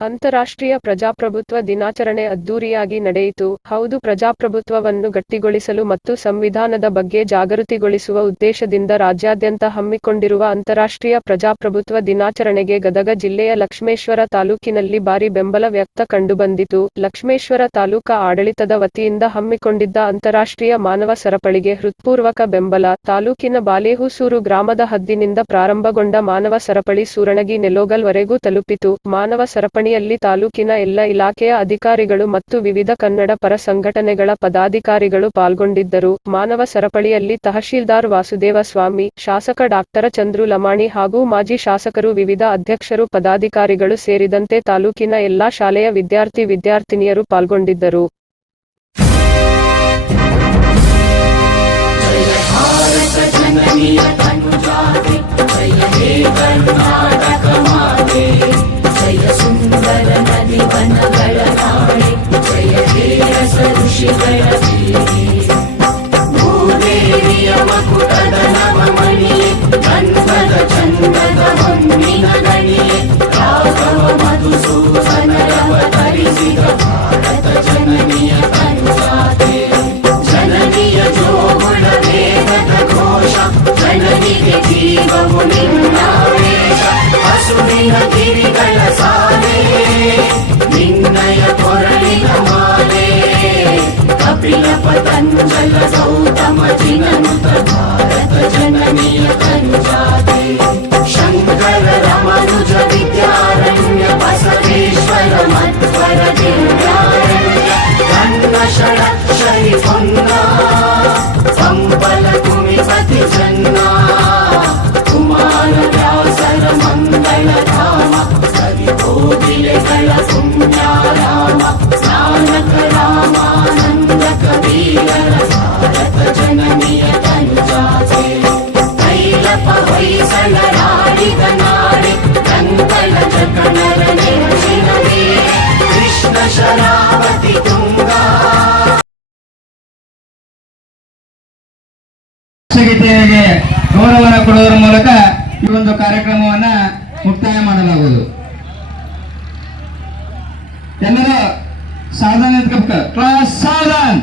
ಅಂತಾರಾಷ್ಟ್ರೀಯ ಪ್ರಜಾಪ್ರಭುತ್ವ ದಿನಾಚರಣೆ ಅದ್ದೂರಿಯಾಗಿ ನಡೆಯಿತು. ಹೌದು, ಪ್ರಜಾಪ್ರಭುತ್ವವನ್ನು ಗಟ್ಟಿಗೊಳಿಸಲು ಮತ್ತು ಸಂವಿಧಾನದ ಬಗ್ಗೆ ಜಾಗೃತಿಗೊಳಿಸುವ ಉದ್ದೇಶದಿಂದ ರಾಜ್ಯಾದ್ಯಂತ ಹಮ್ಮಿಕೊಂಡಿರುವ ಅಂತಾರಾಷ್ಟ್ರೀಯ ಪ್ರಜಾಪ್ರಭುತ್ವ ದಿನಾಚರಣೆಗೆ ಗದಗ ಜಿಲ್ಲೆಯ ಲಕ್ಷ್ಮೇಶ್ವರ ತಾಲೂಕಿನಲ್ಲಿ ಭಾರಿ ಬೆಂಬಲ ವ್ಯಕ್ತ ಕಂಡುಬಂದಿತು. ಲಕ್ಷ್ಮೇಶ್ವರ ತಾಲೂಕಾ ಆಡಳಿತದ ವತಿಯಿಂದ ಹಮ್ಮಿಕೊಂಡಿದ್ದ ಅಂತಾರಾಷ್ಟ್ರೀಯ ಮಾನವ ಸರಪಳಿಗೆ ಹೃತ್ಪೂರ್ವಕ ಬೆಂಬಲ. ತಾಲೂಕಿನ ಬಾಲೇಹುಸೂರು ಗ್ರಾಮದ ಹದ್ದಿನಿಂದ ಪ್ರಾರಂಭಗೊಂಡ ಮಾನವ ಸರಪಳಿ ಸೂರಣಗಿ ನೆಲೋಗಲ್ವರೆಗೂ ತಲುಪಿತು. ಮಾನವ ಸರಪಣಿಯಲ್ಲಿ ತಾಲೂಕಿನ ಎಲ್ಲ ಇಲಾಖೆಯ ಅಧಿಕಾರಿಗಳು ಮತ್ತು ವಿವಿಧ ಕನ್ನಡ ಪರ ಸಂಘಟನೆಗಳ ಪದಾಧಿಕಾರಿಗಳು ಪಾಲ್ಗೊಂಡಿದ್ದರು. ಮಾನವ ಸರಪಳಿಯಲ್ಲಿ ತಹಶೀಲ್ದಾರ್ ವಾಸುದೇವ ಸ್ವಾಮಿ, ಶಾಸಕ ಡಾಕ್ಟರ ಚಂದ್ರು ಲಮಾಣಿ ಹಾಗೂ ಮಾಜಿ ಶಾಸಕರು ವಿವಿಧ ಅಧ್ಯಕ್ಷರು ಪದಾಧಿಕಾರಿಗಳು ಸೇರಿದಂತೆ ತಾಲೂಕಿನ ಎಲ್ಲಾ ಶಾಲೆಯ ವಿದ್ಯಾರ್ಥಿ ವಿದ್ಯಾರ್ಥಿನಿಯರು ಪಾಲ್ಗೊಂಡಿದ್ದರು. శివయ చంచల సౌతమ చిననుత భారత జననీయ పంజాతే శంకర రమనుజ విద్యారణ్య బసవేశ్వర మధ్వర దివ్యారణ్య కన్న షడక్షరి పొన్నా సంపల కుమిపతి జన్నా కుమార వ్యాసర మంగళ ಶರಾವತಿ ತುಂಗಾ. ರಾಷ್ಟ್ರಗೀತೆಗೆ ಗೌರವನ ಕೊಡುವುದರ ಮೂಲಕ ಈ ಒಂದು ಕಾರ್ಯಕ್ರಮವನ್ನ ಮುಕ್ತಾಯ ಮಾಡಲಾಗುವುದು. ಎಲ್ಲರೂ ಸಾಧನೆ. ಕ್ಲಾಸ್ ಸಾಧನ್.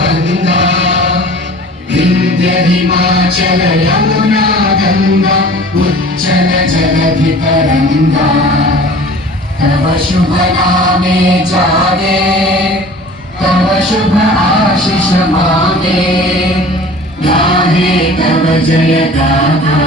बंगा विंध्य हिमाचल यमुना गंगा जलधि तरंगा तव शुभ नामे जागे तव शुभ आशीष मागे गाहे तव जय गाथा